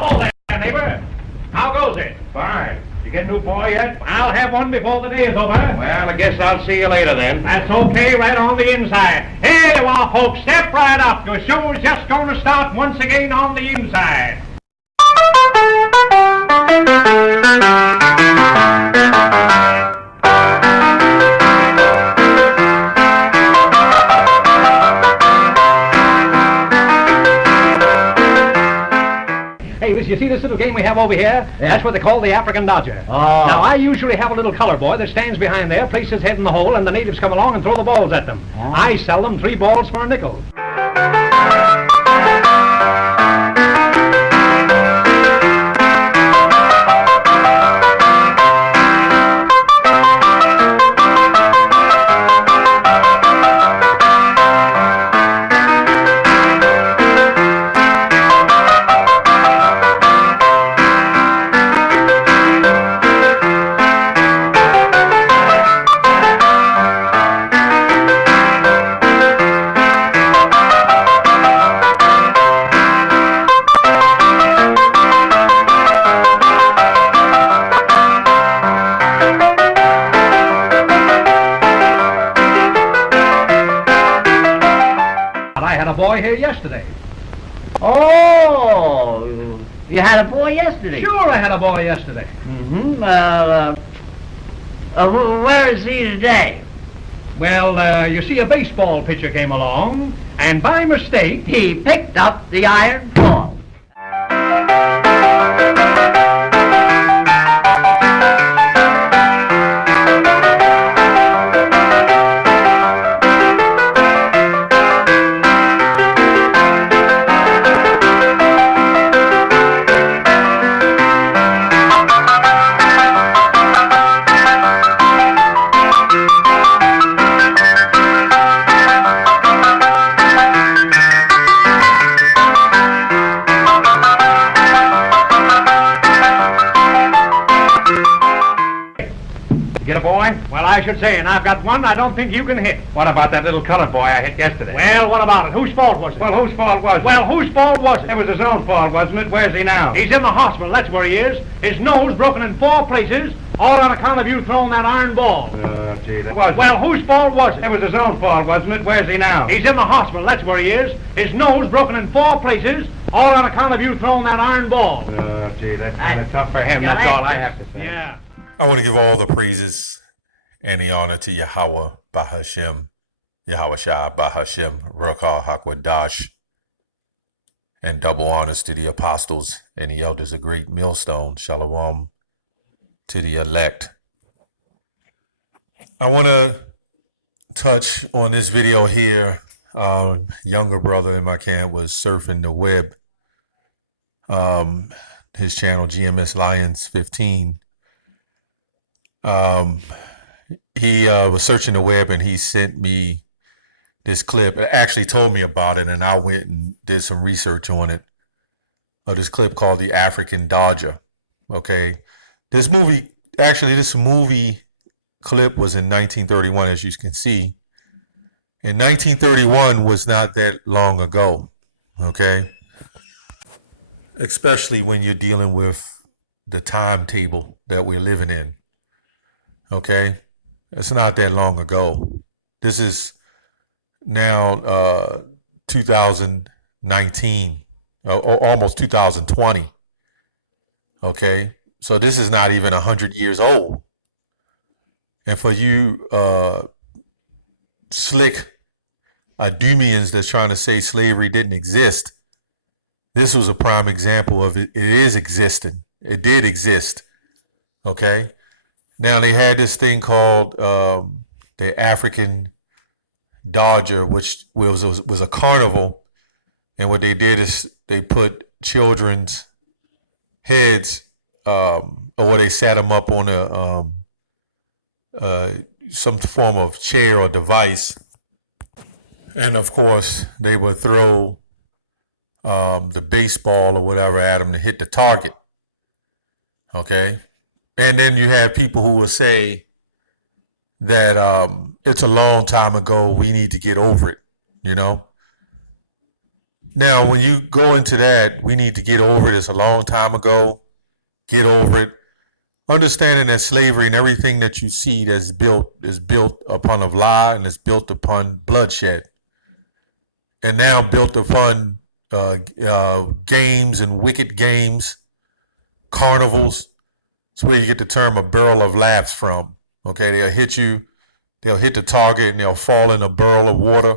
Hello there, neighbor. How goes it? Fine. You get a new boy yet? I'll have one before the day is over. Well, I guess I'll see you later then. That's okay, right on the inside. Here you are, folks. Step right up. Your show's just going to start once again on the inside. Hey, listen, you see this little game we have over here? Yeah. That's what they call the African Dodger. Oh. Now, I usually have a little color boy that stands behind there, places his head in the hole, and the natives come along and throw the balls at them. Oh. I sell them 3 balls for a nickel. I had a boy here yesterday. Oh, you had a boy yesterday? Sure, I had a boy yesterday. Mm-hmm. Where is he today? Well, you see, a baseball pitcher came along, and by mistake, He picked up the iron ball. Get a boy? well, I should say, and I've got one I don't think you can hit. What about that little colored boy I hit yesterday? Well, what about it? Whose fault was it? Well, whose fault was it? Well, whose fault was It it? was his own fault, wasn't it? Where's he now? He's in the hospital, that's where he is. His nose broken in 4 places, all on account of you throwing that iron ball. Oh, gee, that was Well, whose fault was It it? was his own fault, wasn't it? Where's he now? He's in the hospital, that's where he is. His nose broken in 4 places, all on account of you throwing that iron ball. Oh, gee, that's kind of tough for him. Yeah, That's all I have to say. Yeah. I want to give all the praises and the honor to Yahweh Bahashem, Yahweh Shah Bahashem, Rakah Hakwadash, and double honors to the apostles and the elders of Great Millstone. Shalom to the elect. I want to touch on this video here. Younger brother in my camp was surfing the web. His channel GMS Lions 15. He was searching the web and he sent me this clip. It actually told me about it, and I went and did some research on it. This clip called The African Dodger. Okay, this movie clip was in 1931, as you can see. And 1931 was not that long ago. Okay, especially when you're dealing with the timetable that we're living in. Okay, it's not that long ago. This is now 2019, or almost 2020. Okay, so this is not even 100 years old. And for you slick Idumeans that's trying to say slavery didn't exist, this was a prime example of it. It is existing. It did exist. Okay. Now they had this thing called the African Dodger, which was a carnival, and what they did is they put children's heads, or they sat them up on some form of chair or device, and of course they would throw the baseball or whatever at them to hit the target. Okay. And then you have people who will say that it's a long time ago, we need to get over it, you know? Now, when you go into that, we need to get over this a long time ago. Get over it. Understanding that slavery and everything that you see that's built is built upon a lie and is built upon bloodshed. And now built upon games and wicked games, carnivals. That's where you get the term a barrel of laughs from. Okay, they'll hit you, they'll hit the target and they'll fall in a barrel of water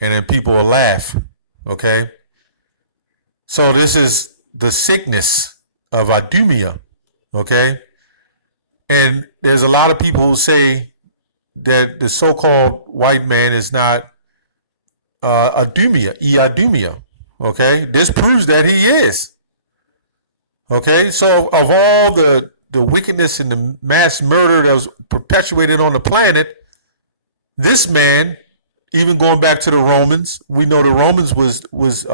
and then people will laugh. Okay, so this is the sickness of Idumea. Okay, and there's a lot of people who say that the so-called white man is not Idumea. Okay, this proves that he is. Okay, so of all the wickedness and the mass murder that was perpetuated on the planet, this man, even going back to the Romans, we know the Romans was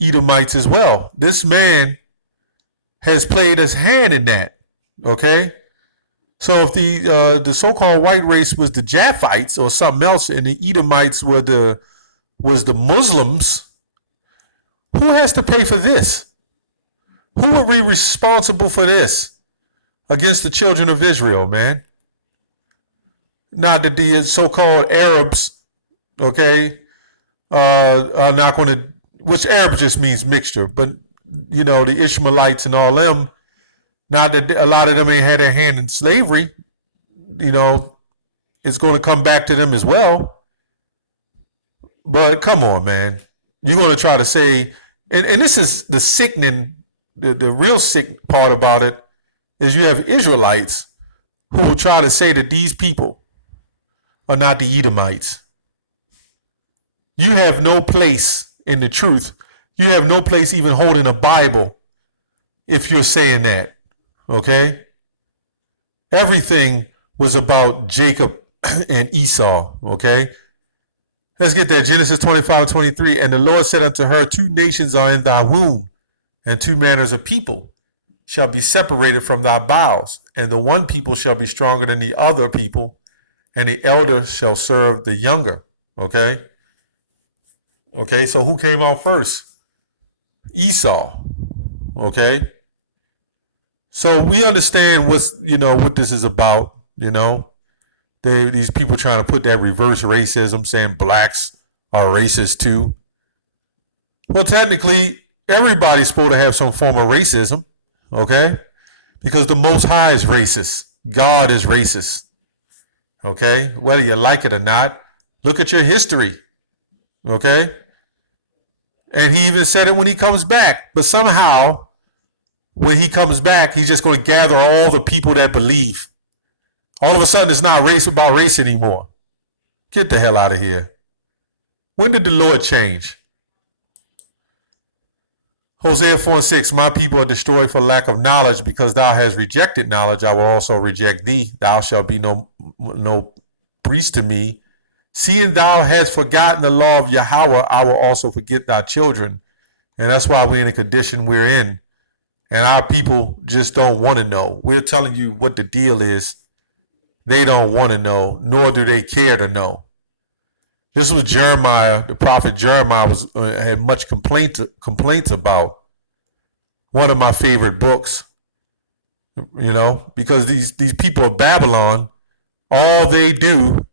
Edomites as well. This man has played his hand in that. Okay, so if the so-called white race was the Japhites or something else, and the Edomites was the Muslims, who has to pay for this? Who will be responsible for this against the children of Israel, man? Not that the so-called Arabs, okay, are not going to, which Arab just means mixture, but you know, the Ishmaelites and all them, not that a lot of them ain't had their hand in slavery, you know, it's going to come back to them as well. But come on, man. You're going to try to say, and this is the sickening, the real sick part about it, is you have Israelites who will try to say that these people are not the Edomites. You have no place in the truth. You have no place even holding a Bible if you're saying that. Okay? Everything was about Jacob and Esau. Okay? Let's get that. Genesis 25:23. And the Lord said unto her, 2 nations are in thy womb, and 2 manners of people shall be separated from thy bowels, and the one people shall be stronger than the other people, and the elder shall serve the younger. Okay? Okay, so who came out first? Esau. Okay? So we understand what this is about, these people trying to put that reverse racism, saying blacks are racist too. Well, technically, everybody's supposed to have some form of racism, okay? Because the Most High is racist. God is racist, okay? Whether you like it or not, look at your history, okay? And he even said it when he comes back. But somehow, when he comes back, he's just going to gather all the people that believe. All of a sudden, it's not about race anymore. Get the hell out of here. When did the Lord change? Hosea 4:6, my people are destroyed for lack of knowledge. Because thou hast rejected knowledge, I will also reject thee. Thou shalt be no priest to me. Seeing thou hast forgotten the law of Yahweh, I will also forget thy children. And that's why we're in the condition we're in. And our people just don't want to know. We're telling you what the deal is. They don't want to know, nor do they care to know. This was Jeremiah, the prophet Jeremiah had much complaints about. One of my favorite books, because these people of Babylon, all they do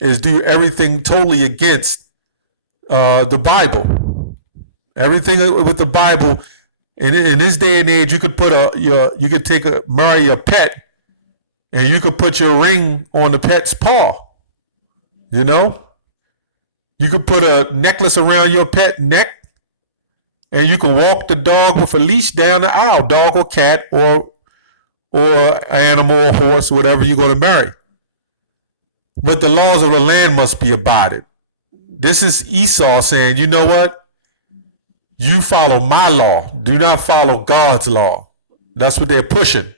is do everything totally against the Bible. Everything with the Bible. In this day and age, you could marry a pet, and you could put your ring on the pet's paw. You could put a necklace around your pet neck, and you can walk the dog with a leash down the aisle, dog or cat or animal or horse, whatever you're going to marry. But the laws of the land must be abided. This is Esau saying, you know what? You follow my law. Do not follow God's law. That's what they're pushing.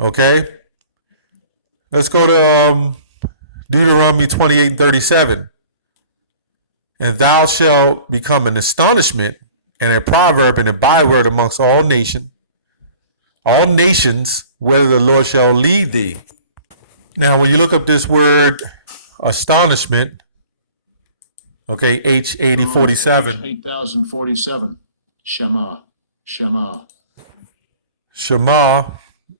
Okay? Let's go to Deuteronomy 28:37. And thou shalt become an astonishment and a proverb and a byword amongst all nations, whether the Lord shall lead thee. Now, when you look up this word astonishment, Okay, H8047. 8047. Shema. Shema. Shema,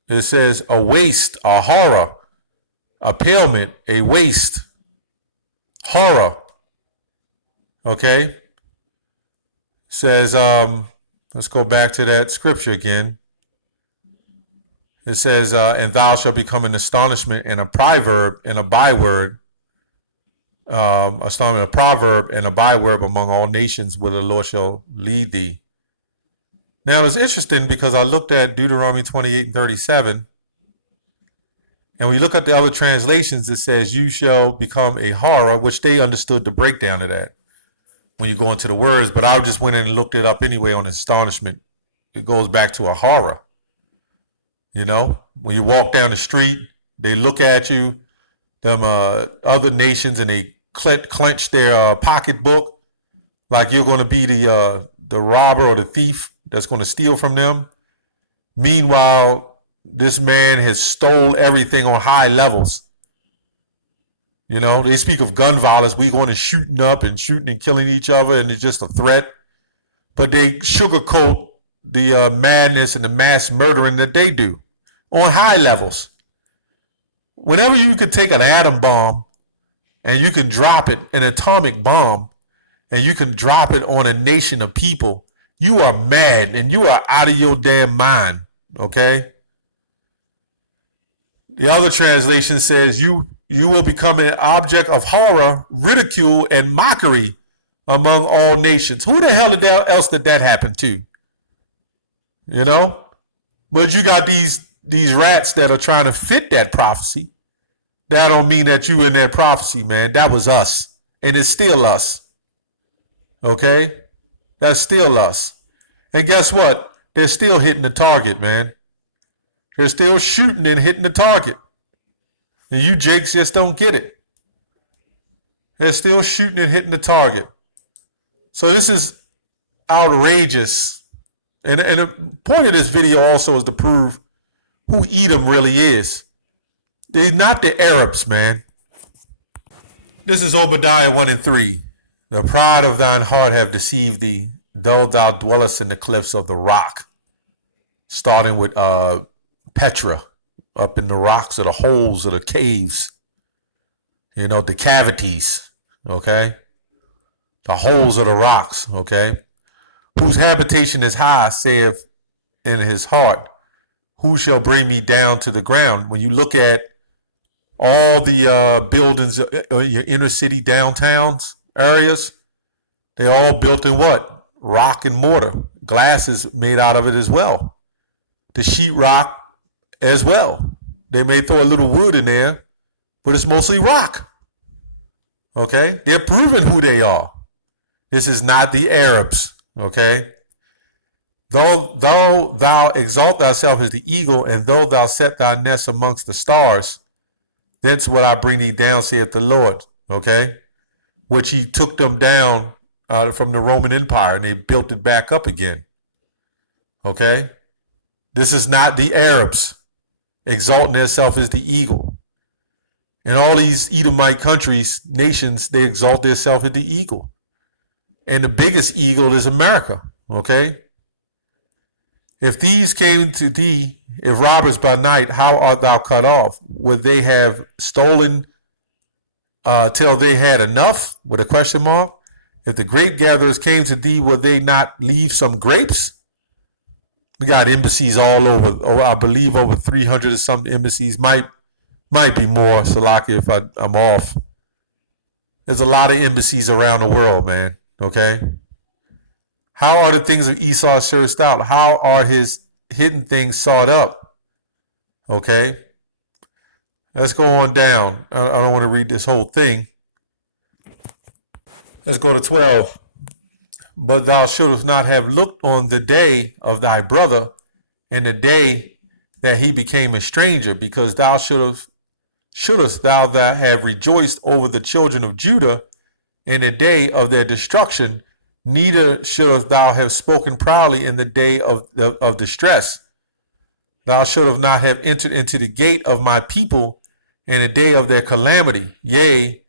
it says a waste, a horror, a palement, a waste, horror. Okay? It says, let's go back to that scripture again. It says, and thou shalt become an astonishment and a proverb and a byword. A proverb and a byword among all nations where the Lord shall lead thee. Now it's interesting because I looked at Deuteronomy 28 and 37, and when you look at the other translations, it says, you shall become a horror, which they understood the breakdown of that when you go into the words, but I just went in and looked it up anyway on astonishment. It goes back to a horror. You know, when you walk down the street, they look at you, them other nations, and they clench their pocketbook like you're going to be the robber or the thief that's going to steal from them. Meanwhile, this man has stole everything on high levels. You know, they speak of gun violence. We going to shooting up and shooting and killing each other, and it's just a threat. But they sugarcoat the madness and the mass murdering that they do on high levels. Whenever you could take an atom bomb and you can drop it, an atomic bomb, and you can drop it on a nation of people, you are mad and you are out of your damn mind, okay? The other translation says you will become an object of horror, ridicule, and mockery among all nations. Who the hell else did that happen to? You know? But you got these rats that are trying to fit that prophecy. That don't mean that you in that prophecy, man. That was us. And it's still us. Okay? That's still us. And guess what? They're still hitting the target, man. They're still shooting and hitting the target. And you jakes just don't get it. They're still shooting and hitting the target. So this is outrageous. And the point of this video also is to prove who Edom really is. They're not the Arabs, man. This is Obadiah 1 and 3. The pride of thine heart have deceived thee, though thou dwellest in the cliffs of the rock. Starting with Petra, up in the rocks or the holes or the caves. You know, the cavities, okay? The holes of the rocks, okay? Whose habitation is high, saith in his heart, who shall bring me down to the ground? When you look at all the buildings, your inner city downtowns areas, they're all built in what? Rock and mortar. Glass is made out of it as well. The sheetrock as well. They may throw a little wood in there, but it's mostly rock. Okay? They're proving who they are. This is not the Arabs. Okay? Though thou exalt thyself as the eagle, and though thou set thy nest amongst the stars, thence will I bring thee down, saith the Lord. Okay? Which he took them down from the Roman Empire, and they built it back up again. Okay? This is not the Arabs exalting themselves as the eagle. In all these Edomite countries, nations, they exalt themselves as the eagle. And the biggest eagle is America. Okay? If these came to thee, if robbers by night, how art thou cut off? Would they have stolen till they had enough? With a question mark. If the grape gatherers came to thee, would they not leave some grapes? We got embassies all over. I believe over 300 or some embassies. Might be more. Salaki, if I'm off. There's a lot of embassies around the world, man. Okay. How are the things of Esau searched out? How are his hidden things sought up? Okay. Let's go on down. I don't want to read this whole thing. Let's go to 12. But thou shouldst not have looked on the day of thy brother and the day that he became a stranger, because thou shouldst thou that have rejoiced over the children of Judah in the day of their destruction, neither shouldst thou have spoken proudly in the day of distress. Thou shouldst not have entered into the gate of my people in the day of their calamity. Yea,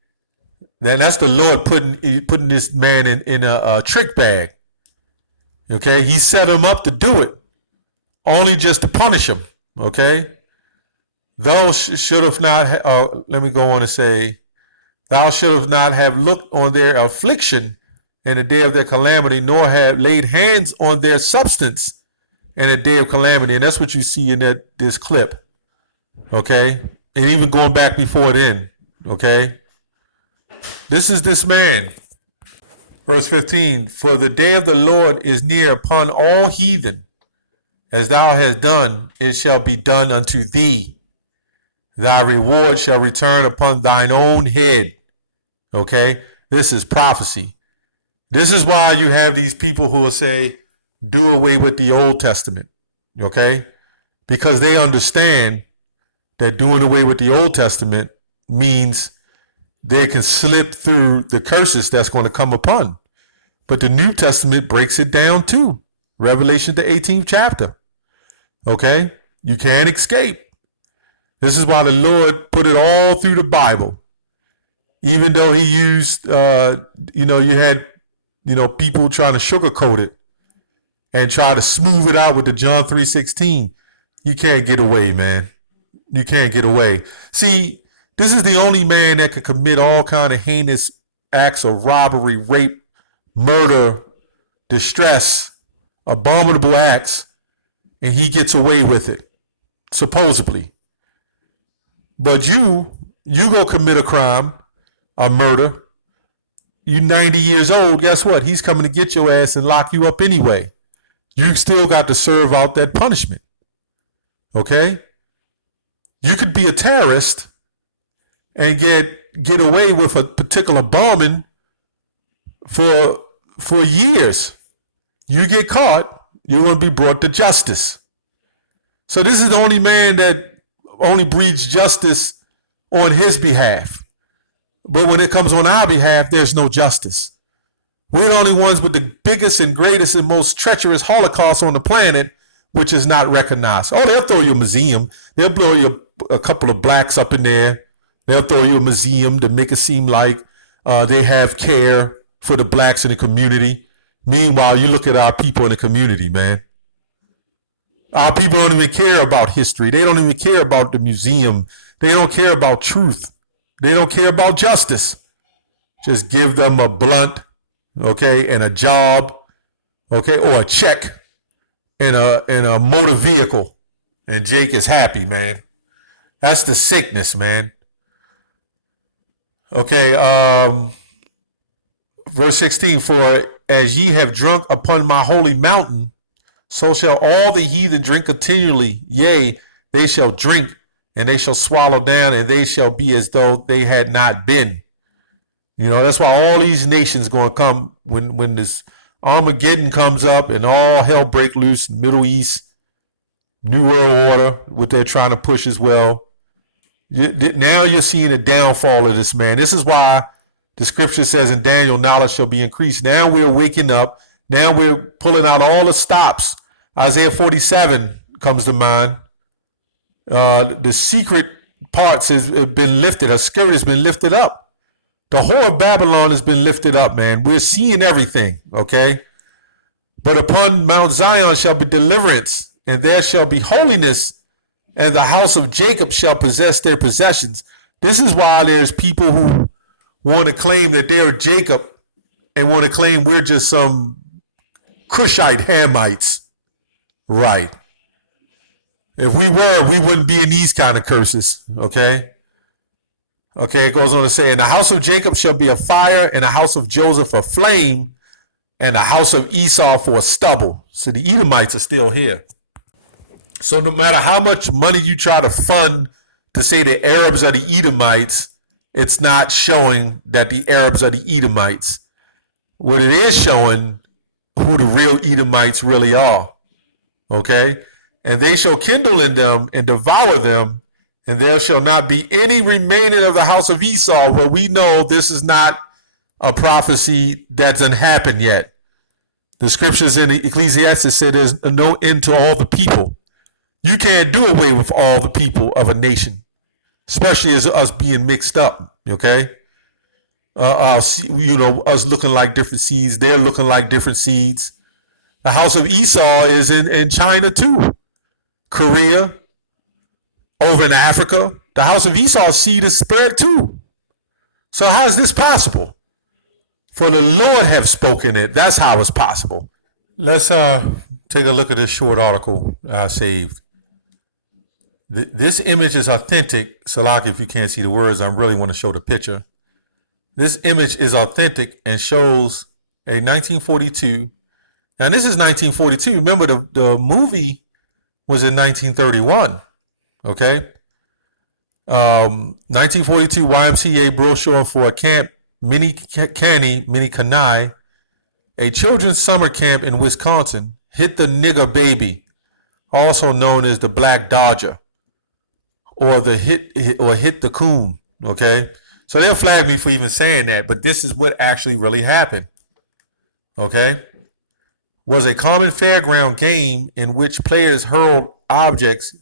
Then that's the Lord putting this man in a trick bag. Okay, he set him up to do it, only just to punish him. Okay, thou should have not. Let me go on and say, thou should have not have looked on their affliction in the day of their calamity, nor have laid hands on their substance in the day of calamity. And that's what you see in this clip. Okay, and even going back before then. Okay, this is this man. Verse 15, for the day of the Lord is near upon all heathen. As thou hast done, it shall be done unto thee. Thy reward shall return upon thine own head. Okay? This is prophecy. This is why you have these people who will say, do away with the Old Testament. Okay? Because they understand that doing away with the Old Testament means they can slip through the curses that's going to come upon. But the New Testament breaks it down too. Revelation, the 18th chapter. Okay? You can't escape. This is why the Lord put it all through the Bible. Even though he used, you had, people trying to sugarcoat it and try to smooth it out with the John 3:16. You can't get away, man. You can't get away. See, this is the only man that could commit all kind of heinous acts of robbery, rape, murder, distress, abominable acts, and he gets away with it, supposedly. But you go commit a crime, a murder. You 90 years old, guess what? He's coming to get your ass and lock you up anyway. You still got to serve out that punishment. Okay? You could be a terrorist and get away with a particular bombing for years. You get caught, you're going to be brought to justice. So this is the only man that only breeds justice on his behalf. But when it comes on our behalf, there's no justice. We're the only ones with the biggest and greatest and most treacherous Holocaust on the planet, which is not recognized. Oh, they'll throw you a museum. They'll blow you a couple of blacks up in there. They'll throw you a museum to make it seem like they have care for the blacks in the community. Meanwhile, you look at our people in the community, man. Our people don't even care about history. They don't even care about the museum. They don't care about truth. They don't care about justice. Just give them a blunt, okay, and a job, okay, or a check in a motor vehicle. And Jake is happy, man. That's the sickness, man. Okay, verse 16, for as ye have drunk upon my holy mountain, so shall all the heathen drink continually. Yea, they shall drink, and they shall swallow down, and they shall be as though they had not been. That's why all these nations going to come when this Armageddon comes up and all hell break loose, Middle East, New World Order, what they're trying to push as well. Now you're seeing the downfall of this man. This is why the scripture says in Daniel, knowledge shall be increased. Now we're waking up. Now we're pulling out all the stops. Isaiah 47 comes to mind. The secret parts has been lifted. A skirt has been lifted up. The whore of Babylon has been lifted up, man. We're seeing everything, okay? But upon Mount Zion shall be deliverance, and there shall be holiness, and the house of Jacob shall possess their possessions. This is why there's people who want to claim that they're Jacob and want to claim we're just some Cushite Hamites. Right. If we were, we wouldn't be in these kind of curses, okay? Okay, it goes on to say, and the house of Jacob shall be a fire, and the house of Joseph a flame, and the house of Esau for a stubble. So the Edomites are still here. So no matter how much money you try to fund to say the Arabs are the Edomites, it's not showing that the Arabs are the Edomites. What it is showing who the real Edomites really are. Okay? And they shall kindle in them and devour them, and there shall not be any remaining of the house of Esau. Well, we know this is not a prophecy that doesn't happen yet. The scriptures in Ecclesiastes say there's no end to all the people. You can't do away with all the people of a nation, especially as us being mixed up, okay? us looking like different seeds. They're looking like different seeds. The house of Esau is in China too. Korea, over in Africa. The house of Esau's seed is spread too. So how is this possible? For the Lord have spoken it. That's how it's possible. Let's take a look at this short article I saved. This image is authentic. Salak, if you can't see the words, I really want to show the picture. This image is authentic and shows a 1942. Now this is 1942. Remember the movie was in 1931. Okay. 1942 YMCA brochure for a camp, Mini Kanai, a children's summer camp in Wisconsin, hit the nigger baby, also known as the black dodger, or hit the coon. Okay, so they'll flag me for even saying that, but this is what actually really happened. Okay, was a common fairground game in which players hurled objects,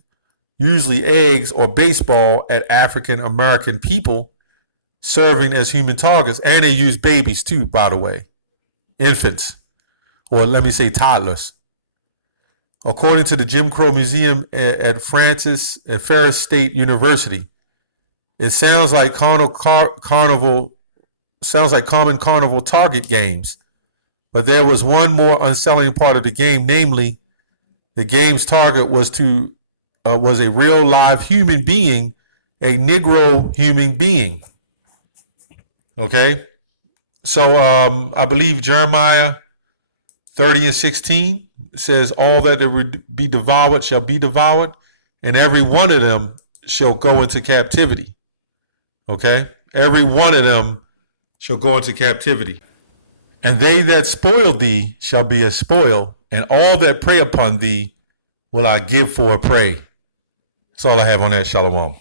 usually eggs or baseball, at African American people, serving as human targets. And they use babies too, by the way, infants, or let me say toddlers. According to the Jim Crow Museum at Ferris State University, it sounds like common carnival target games, but there was one more unsettling part of the game, namely, the game's target was a real live human being, a Negro human being. Okay, so I believe Jeremiah 30:16 says, "All that would be devoured shall be devoured, and every one of them shall go into captivity." Okay, every one of them shall go into captivity. And they that spoil thee shall be a spoil, and all that prey upon thee will I give for a prey. That's all I have on that. Shalom.